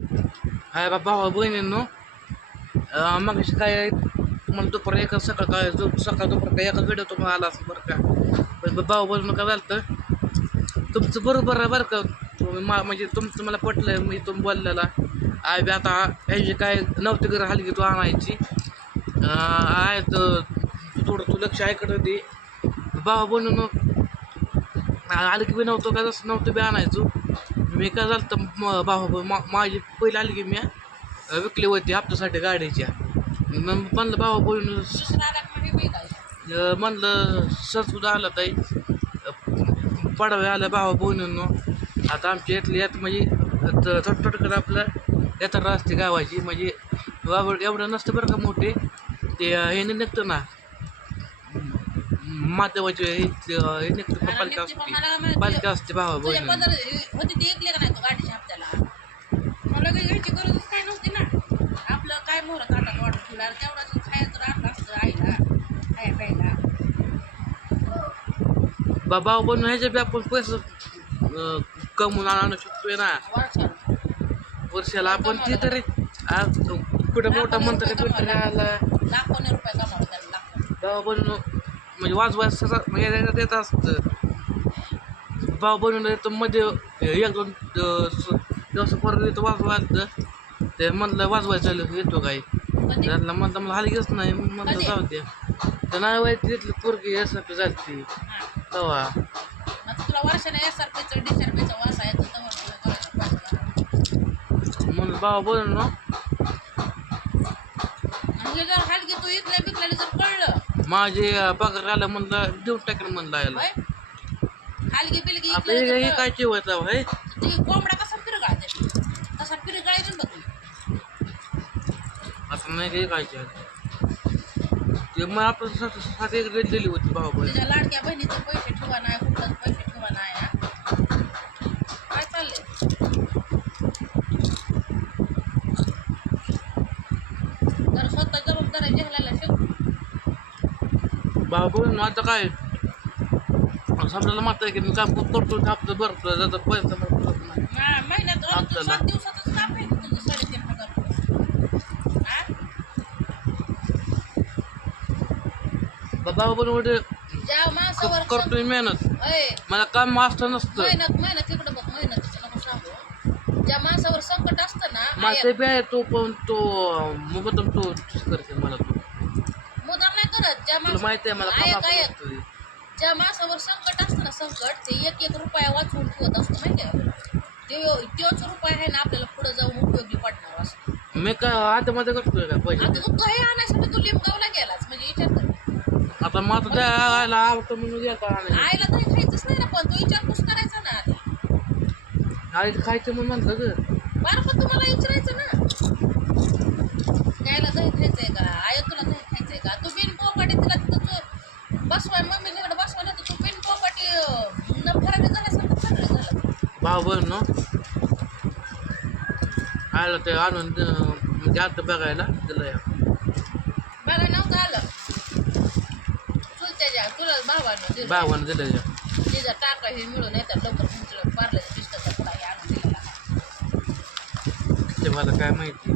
हाय बाबा भावा बहिणींनो. अं, मग काय मला दुपार एका सकाळ काय जो सकाळ दुपार काय एका व्हिडिओ तुम्हाला आला असं बरं का. पण भाऊ बोलणं काय झालं तर तुमचं बरोबर आहे बरं का. मा म्हणजे तुमचं मला पटलं आहे मी तुम्ही बोललेला. आय बी आता ह्याची काय नव्हती घर हलकी तू आणायची. आय आहे तर तू थोडं तू लक्ष ऐकत होती. भावा बनून आलं की बी नव्हतं का तसं नव्हतं बी आणायचो. मी काय झालं तर भाऊ मा माझी पहिली आली की मी विकली होती हप्त्यासाठी गाडीच्या मग म्हणलं भावा बोलून म्हणलं संस्कृत आला ताई. पडवे आलं भावा बोलून आता आमच्या इथली यात म्हणजे थोडं आपलं येतात असते गावाची म्हणजे बाबा एवढं नसतं बरं का मोठे. ते हे निघतं ना निघतं मला पालखी पण असते पालखी असते भावा पदर होती ती ऐकली का नाही तू गाडीच्या हप्त्याला मला काही घ्यायची गरजच काय नव्हती ना. आपलं काय मोहर ताटात वाटत तुला तेवढंच खायचं आणलं असतं आईला खाया प्यायला. बाबा पण ह्याच्या बी आपण पैसे कमवून आणू शकतोय ना. वर्षाला. आपण ती तरी कुठं मोठा मंत्री बिंत्री आला. लाखोने रुपये कमावले त्याला लाखो बाबा बनून म्हणजे वाजवायचं सगळं म्हणजे देत असतं. बाबा बनवून येतं मध्ये एक दोन दिवस परत येतो वाजवायचं ते म्हणलं वाजवायचं येतो काय कधी? त्यातला म्हणलं मला हाली घेत नाही म्हणलं? जाऊ दे. तर नाही वाईट तिथली पोरगी यासाठी झाली हा. तेव्हा मग तुला वर्षाने एस आर पीचं डी आर पीचा वास आहे तर म्हणलं बाबा बोलून ना जर हलकी तू इकल्या बिकल्याला जर कळलं माझे पगार आलं म्हणलं देऊन टाकेल म्हणलं होय? आता हे काय जेवायचं भाई ती कोंबडा कसा पिरगाळते तसा पिरगाळी बघ तू आता नाही काही काय ते मग आपण साठी रेट दिली होती भाऊ लाडक्या बहिणीचे पैसे ठेवा नाही कुठलंच पैसे ठेवा नाही हा? काय चाललंय तर स्वतः जबाबदारी झेलायला शिक भाऊ आता काय? समजायला मात्र की मी काम करतो हप्ता भरतो त्याचा पैसा मला पुरत नाही. मा- महिन्यात अरे तू आपल्याला. सात दिवसातच काम आहे तुझं साडेतीन हजार रुपये. भाऊ बहीण म्हणजे ज्या माणसावर करतोय मेहनत. मला काम असतं नसतं. मेहनत मेहनत इकडं बघ सांगू ज्या माणसावर संकट असतं ना माझं बी आहे तो पण तो मुबतम तो करते मला तो मुदाम नाही करत ज्या तुला माहिती आहे मला ऐक, ऐक. असतं ज्या माणसावर संकट असतं ना संकट ते एक एक रुपया वाचवून ठेवत असतं माहिती आहे? ते तोच रुपया आहे ना आपल्याला पुढे जाऊन उपयोगी पडणार असतो. मी काय आतमध्ये करतोय का? पैसे आता तू. काही आणायसाठी तू लिमगावला गेलास म्हणजे विचार कर आता मग आता द्यायला आवडतं म्हणून द्या का आणायला. आईला तरी खायचंच नाही ना पण तू विचारपूस करायचा ना आधी. आई खायचं म्हणून म्हणलं ग. बरं पण तुम्हाला विचारायचं ना. द्यायला खायचंय का? आय तुला का? तू बिन पोपाटी तिला तिथं तू बसवाय मम्मीकडे बसवायला तर तू बिन पोपाटी न फरारी झाल्यासारखं झालं. भाऊ बहीण ना. आलं ते आणून द- म्हणजे आता बघायला दिलं या. बघा नव्हतं आलं. चुलत्याच्या तुला भावानं दिलं. भावानं दिलं या. तिचा टाका हे मिळून येतात लवकर तुमचं पार्ल्याच्या बिस्कटचा पुडा हे आणून मला काय माहिती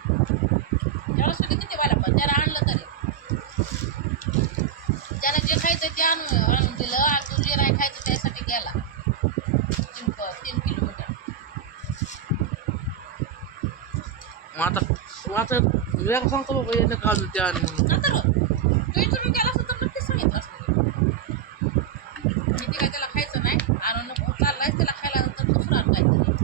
त्याला सुद्धा किती वाला पण त्याला आणलं तरी त्याला जे खायचं ते आणून आणून दिलं आणि तू जे नाही खायचं त्यासाठी गेला तीन तीन किलोमीटर मग आता मग आता मी काय सांगतो बाबा यानं काजू ते आणि नंतर तू इथून गेला असं तर नक्कीच सांगितलं असतं मी ते काय त्याला खायचं नाही आणून नको चाललाय त्याला खायला नंतर दुसरं आण काहीतरी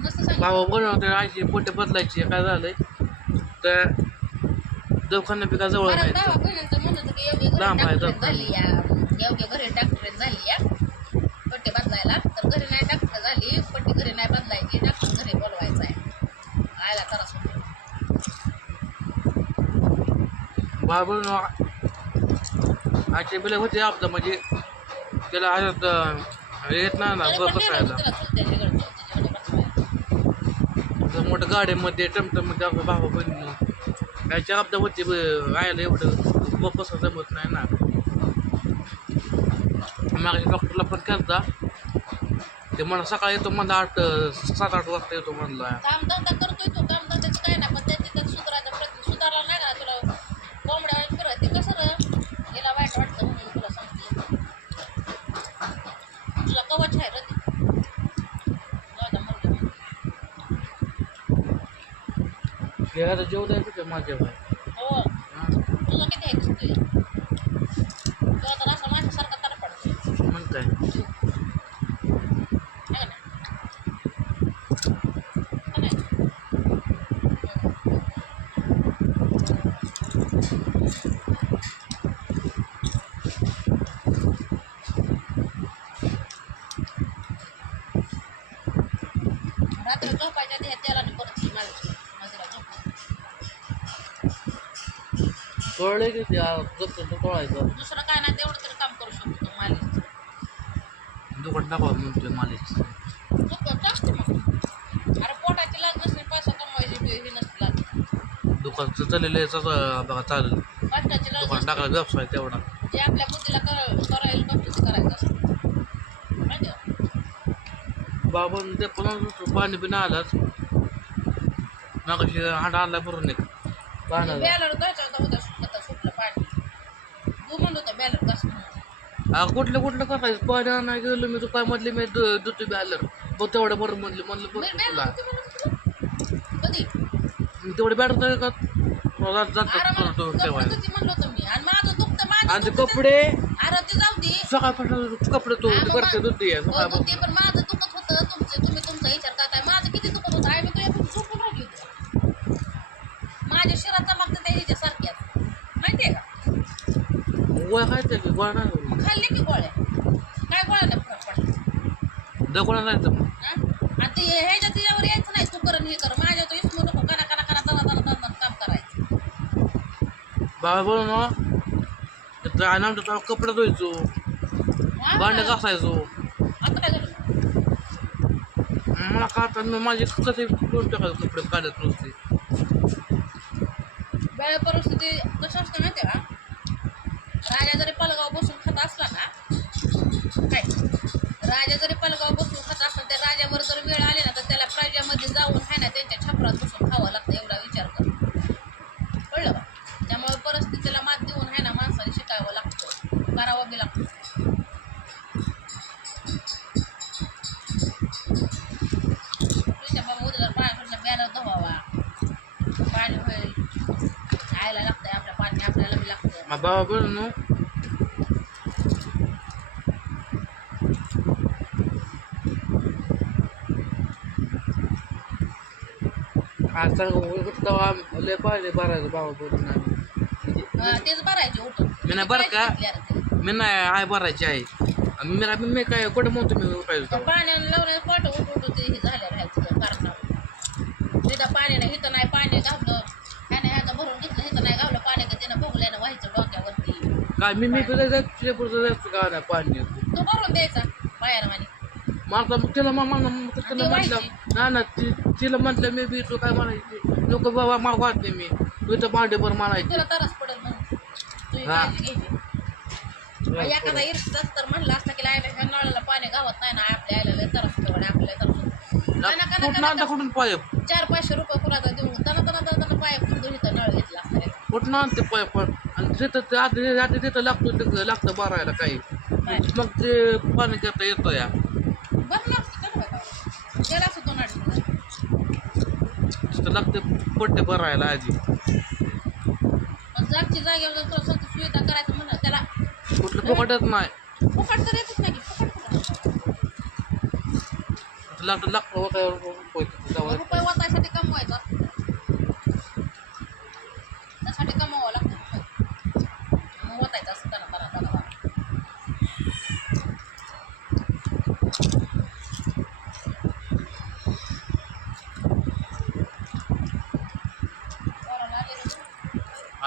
नसतं सांगितलं भावा बनवते आयची पोटे बदलायची काय झालंय? तर दवाखाना काय जवळ नाही लांब आहे डॉक्टरेट दवाखाना. झाली या. एवढी घरी झाली या. पट्टी बदलायला. तर घरी नाही डॉक्टर झाली पट्टी घरी नाही बदलायची. डॉक्टर घरी बोलवायचा आहे. आयला त्रास होतो आईचे बिल होते आपलं म्हणजे त्याला आज येत नाही ना बसायला मोठं गाडीमध्ये टमटममध्ये आपलं भावा बहिणी. याच्या आपदा होते ब- एवढं. एवढं बस जमत नाही ना. मागे डॉक्टरला पण करता ते मला सकाळी येतो म्हणला आठ सात आठ वाजता येतो म्हणला कामधंदा करतोय तू कामधंद्याचं काय ना पण त्याची त्यात सुधारायचा प्रयत्न सुधारला नाही ना तुला कोंबड्या फिरत ते कसं र हिला वाईट वाटतं म्हणून तुला सांगते तुला कवच आहे र ते जाऊ द्या, मरू दे. हे आता जेव द्यायचं माझ्या भाई हो तुला किती आहे दिसतोय तुला तर असं माझ्यासारखा तर पडतोय मग काय है ना है ना? रात्री झोपायच्या आधी ह्या तेलाने परत ती माझी माझ्याला झोप कळले की त्या जपतो तो कळायचं. दुसरं काय नाही तेवढं तरी काम करू शकतो तो मालिश. दुकान टाकावं म्हणतोय मालिक झोप टाकते मग. अरे पोटाची लाज नसली पैसा कमवायची ही लाज दुकानचं चाललेलं आहे तसं बघा चालेल. लाज दुकान. टाकला व्यवसाय तेवढा. जे आपल्या बुद्धीला कर करायला बघतो करायचं असतं. माहिती का बाबा ते पण पाणी बिन आलाच. मागाशी हांडा आणला भरून एक. पाण्याला होता तू म्हणत होता बॅलर कस म्हणून हा कुठलं कुठलं करायचं पाणी आणायला गेलो मी दुकान मधले मी दुधी बॅलर बघ तेवढं बरं म्हणलं म्हणलं बघ बरं तुला. कधी? तेवढे बॅटर का? जात तो ठेवायला. म्हणलं होतं मी? आणि माझं दुखतं माझं आणि ते दुखतं. कपडे? अरे ते जाऊ दे. सकाळपासून कपडे तो मग करते धुती आहे हो, सकाळपासून दुखते पण माझं दुखत होतं तुमचे तुम्ही तुमचा विचार करताय माझं किती दुखत होतं आहे मी तुझ्या झोपून राहिली होती माझ्या शिराचा मागतं त्या ह्याच्या सारख्याच माहितीये का गोळ्या नाही खाल्ले की गोळ्या काय फरक पडला दगोळा हा? ह्याच्या तिच्यावर यायचं नाही तू कर हे कर. माझ्या तो इसमू नको. करा करा करा दना काम करायचं. बाबा बोल ना. तिथं आणि आमच्या तेव्हा कपडे धुवायचो? भांडे घासायचो. आता काय झालं? मला का आता मी माझे कसे दोन टाकायचे कपडे काढत नसते वेळ परिस्थिती कशी असते माहिती का? राजा जरी पलगाव बसून खात असला ना काय? राजा जरी पलगाव बसून खात असला त्या राजावर जर वेळ आली ना तर त्याला प्रजामध्ये जाऊन आहे ना त्यांच्या छपरात बसून खावं लागतं एवढा विचार कर. कळलं का? त्यामुळे परिस्थितीला मात देऊन आहे ना माणसाने शिकावं लागतं. करावं बी लागतं. तुझ्या बाबा उद्या जर पाण्याकडनं बॅनर धवावा पाणी होईल खायला लागतंय पाणी आपल्याला बी लागतं. मग बाबा बोल ना. आज तर तेव्हा लय पाहिजे भरायचं बाबा बोलून अं, तेच भरायचे उठून मी नाही बरं का? मी नाही आहे भरायची आहे. मी मी काय कुठे म्हणतो मी उठायचो त्या तेव्हा पाण्यानं लावण्याचं पोट उठ ते हे झालं राहायचं कारण तिथं पाणी नाही इथं नाही पाणी घातलं ह्याने ह्याचं भरून घेतलं इथं नाही घावलं पाणी का त्यानं भोगल्यानं व्हायचं डोक्यावरती काय मी मी तुला जायचं तुझ्या पुढचं जायचं का नाही पाणी तो भरून द्यायचा बाहेर माने माझा मग तिला मग मग तिला म्हटलं ना ना ती तिला म्हटलं मी बी तू काय म्हणायची? नको बाबा माग वाटते मी. तू इथं भांडेभर म्हणायची. तुला तरच पडेल म्हणून. तुझी हा. काळजी घ्यायची एखादा तर म्हणला असता की ह्या नळाला पाणी गावत नाही ना आपल्या आयला कुठं कुठून चार पाचशे रुपये कुणाचा देऊन दना पाय फुंदून इथं नळ घेतला असता. रे. कुठं आणते पाईप पण आणि तिथं ते आधी आधी तिथं लागतो तिथं लागतं भरायला काही? मग ते पाणी घेता येतं या. बरं लागतं. तिथं लागते पट्टे भरायला आधी. पण जागची जागेवर जर तुला स्वतः सुविधा करायचं म्हणलं त्याला कुठलं फुकटच नाही. फुकट तर येतच नाही की फुकट कुठं तिथं लागतं लागतं व काय पैसे त्यावर रुपये वाचायसाठी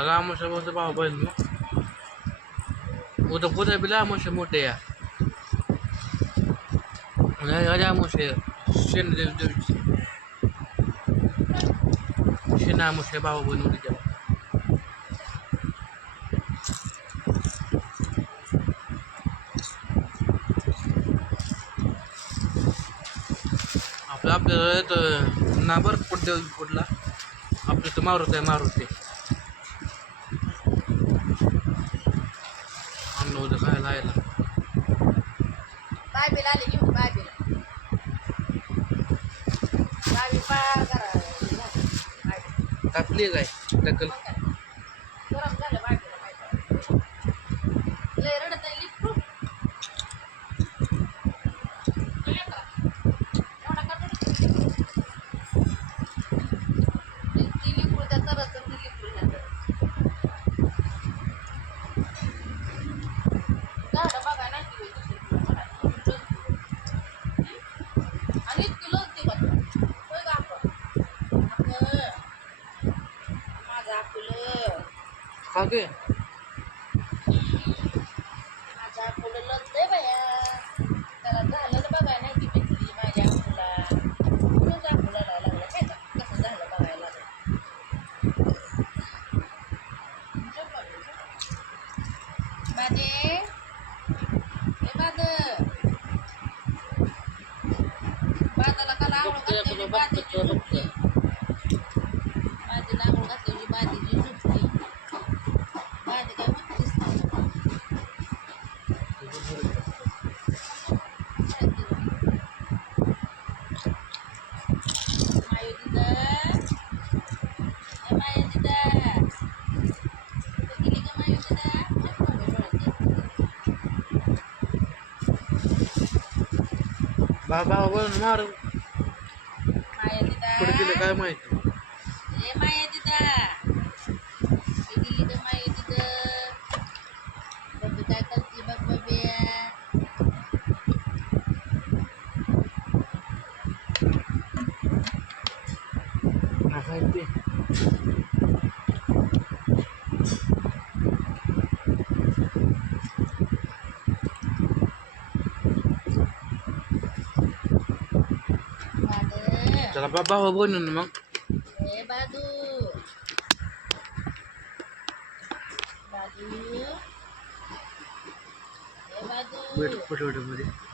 अगामोशा मोठं भाव बैल मग उद्या कुठे बी लामोशे मोठे या? रामोशे शेण देव देवीची शेणामोशे भाव बैल उद्या आपलं आपल्याला नाबर कुठे कुठला आपलं तर मारुत आहे मारुती. रायबेल आले घेऊन रायबेल रायबी पाळ करा टाकली काय टकल गरम झालं बाय दहा गावावरून मारू. माया पुढे काय माहिती? ए माया दिदा. Nakatrabaho ko nun naman. Eh, bado. Bado. Eh,